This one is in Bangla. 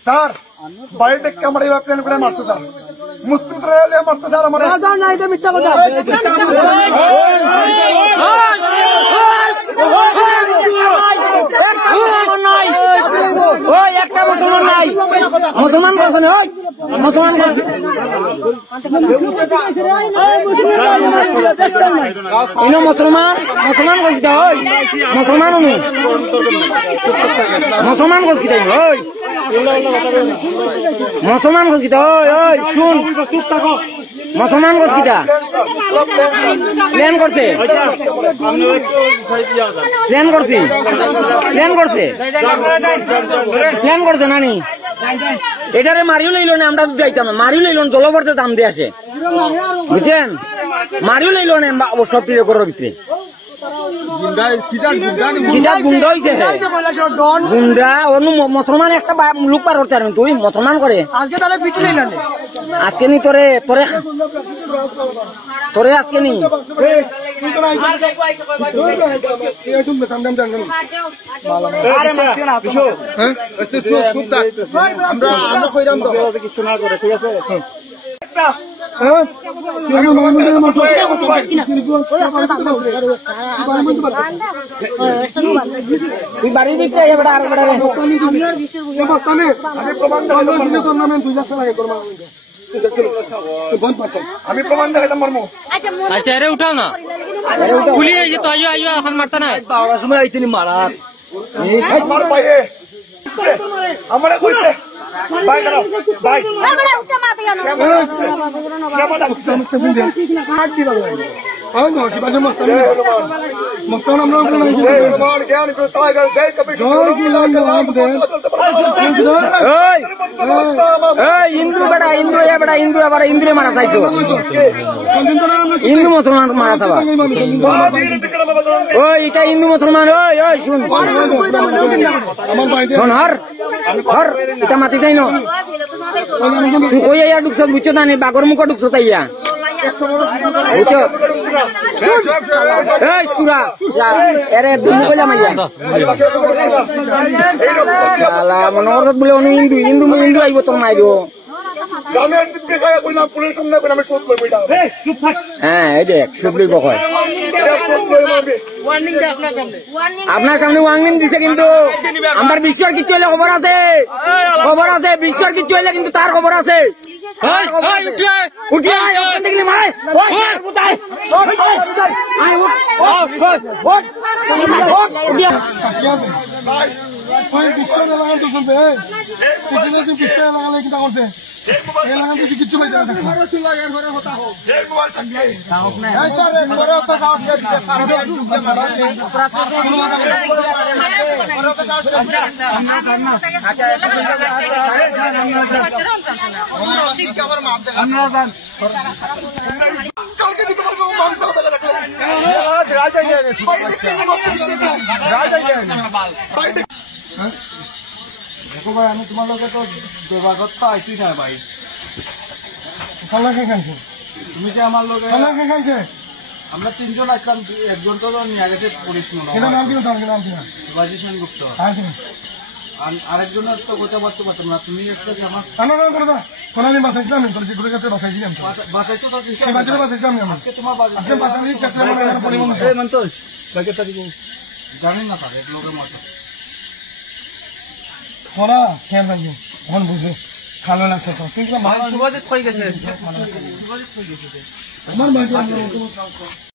স্যার বাড়িতে ক্যামেরা প্ল্যান করে মারছে স্যার মুসলিম মারছে স্যার আমার মিথ্যা কথা একটা মুসলমান নাই মুসলমান করছে না মুসলমান মুসলমান মুসলমান করছি মুসলমান মুসলমান করছি ওই মুসলমান করছি ওই শুন মুসলমান করছি প্ল্যান করছে প্ল্যান করছি প্ল্যান করছে প্ল্যান করছে নানি এটারে মারিও লইল না আমরা যাইতাম মারিও লইল না দলবর্তে দাম দিয়ে আসে বুঝছেন মারিও লইল না সব টিরে করার ভিতরে গুন্ডা অন্য মুসলমান একটা লোক পার করতে পারবেন তুই মুসলমান করে আজকে তাহলে ফিট লইলেন আজকে নি তোরে তোরে তোরে আজকে নি তুই বাড়ির ভিতরে আমি প্রমাণ দেখাইতাম মর্ম আচ্ছা আরে উঠাও না খুলি তো আইও আইও এখন মারতা না বাবার সময় আইতিনি মারার মার পাইয়ে আমারে কইতে বাই দাও বাই আমরা উঠা মাতে না কেমন আছে তুমি দেন হাত দিবা আও না শিবাজে মস্তান মস্তান আমরা ভগবান জ্ঞান को सागर जय कभी ओए ओए हिंदू बड़ा हिंदू है बड़ा हिंदू है बड़ा हिंदू मारा था तो हिंदू मुसलमान मारा था ओए इटा हिंदू मुसलमान ओए ओए सुन सुन हर हर इटा माती जाई नो तू कोई या दुख सब बुझो ना ने बागर मुको दुख सताइया बुझो ए पूरा अरे दुमु कोला माइया साला मनोर बोले उन हिंदू हिंदू में हिंदू आइबो तो माइबो গ্রামে দিকে গায় কইনা পুলিশ সামনে করে আমি শোধ লই বইটা এই চুপ থাক হ্যাঁ এই দেখ সুবলি বকয় ওয়ার্নিং দে আপনার সামনে ওয়ার্নিং দিছে কিন্তু আমার বিশ্বর কি চলে খবর আছে বিশ্বর কি চলে কিন্তু তার খবর আছে এই উঠে উঠে ওখান থেকে মার ওই বুতাই আই উঠ ভাই ওই বিশ্বর লাগান তো শুনবে পিছনে যে বিশ্বর লাগালে কি করছে ये लगा तुझे किच्चू भाई देना मारो चुला यार घरे होता हो ये मोबाइल संगे गांव में नहीं सर घरे होता गांव के सारे डूब मारा है कल के भी तुम्हारे मांग सकता है राजा जी देखो भाई আমি তোমার লগে তো দেবাগত আইছি না ভাই খালা কে খাইছে তুমি যে আমার লগে খালা কে খাইছে আমরা তিনজন আসলাম একজন তো নিয়ে গেছে পুলিশ মনে হয় নাম কি নাম কি বাজি সেন গুপ্ত আরেকজনের তো কথা বলতে পারতাম না তুমি একটা যে আমার না করে দাও কোন আমি বাসাইছিলাম আমি কলেজে ঘুরে গেতে বাসাইছিলাম বাসাইছো তো সেই বাজারে বাসাইছিলাম আমি আজকে তোমার বাজার আজকে বাসাই কাছে মনে হয় পরিবহন আছে এই মন্তোষ বাগেটা দিব জানেন না স্যার এক লোকের মত थोड़ा ख्याल रखिए कौन बुझे खाना लगता है क्योंकि सुबह से खोई गए